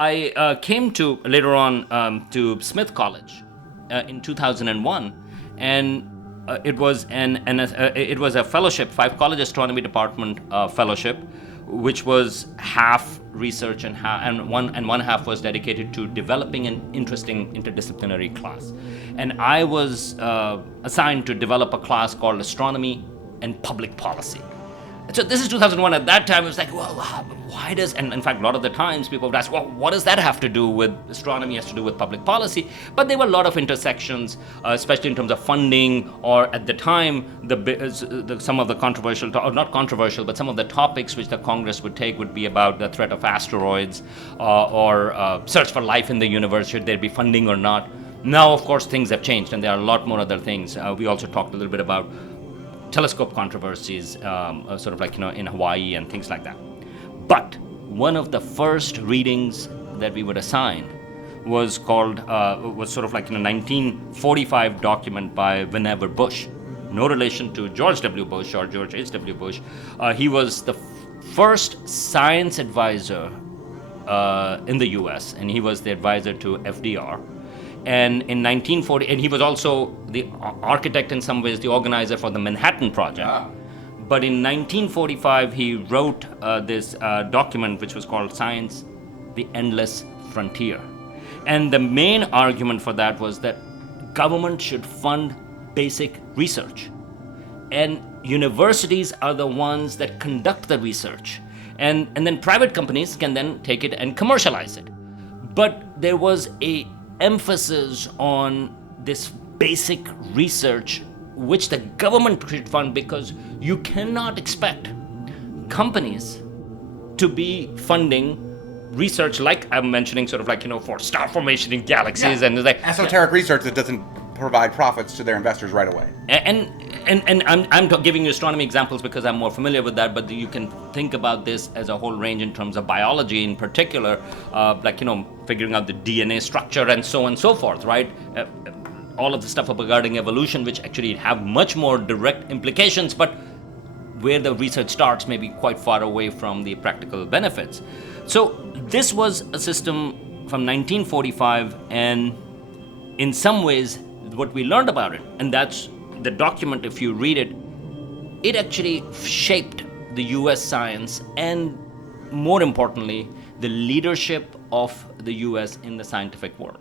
I came to later on to Smith College in 2001, and it was it was a fellowship, 5 college astronomy department fellowship, which was half research and one half was dedicated to developing an interesting interdisciplinary class. And I was assigned to develop a class called Astronomy and Public Policy. So this is 2001. At that time, it was like, well, why does... And in fact, a lot of the times people would ask, well, what does that have to do with astronomy, has to do with public policy? But there were a lot of intersections, especially in terms of funding, or at the time, some of the controversial, or not controversial, but some of the topics which the Congress would take would be about the threat of asteroids, or search for life in the universe, should there be funding or not. Now, of course, things have changed, and there are a lot more other things. We also talked a little bit about telescope controversies, sort of like, in Hawaii and things like that. But one of the first readings that we would assign was called, was sort of like in a 1945 document by Vannevar Bush. No relation to George W. Bush or George H.W. Bush. He was the first science advisor in the US, and he was the advisor to FDR. And in 1940, and he was also the architect in some ways, the organizer for the Manhattan Project. But in 1945, he wrote this document which was called Science, the Endless Frontier. And the main argument for that was that government should fund basic research. And universities are the ones that conduct the research. And then private companies can then take it and commercialize it. But there was a emphasis on this basic research which the government should fund, because you cannot expect companies to be funding research like I'm mentioning, sort of like, for star formation in galaxies and like esoteric research that doesn't provide profits to their investors right away. And I'm giving you astronomy examples because I'm more familiar with that, but you can think about this as a whole range in terms of biology in particular, figuring out the DNA structure and so on and so forth, right? All of the stuff regarding evolution, which actually have much more direct implications, but where the research starts may be quite far away from the practical benefits. So this was a system from 1945, and in some ways, what we learned about it, and that's the document, if you read it, it actually shaped the US science and, more importantly, the leadership of the US in the scientific world.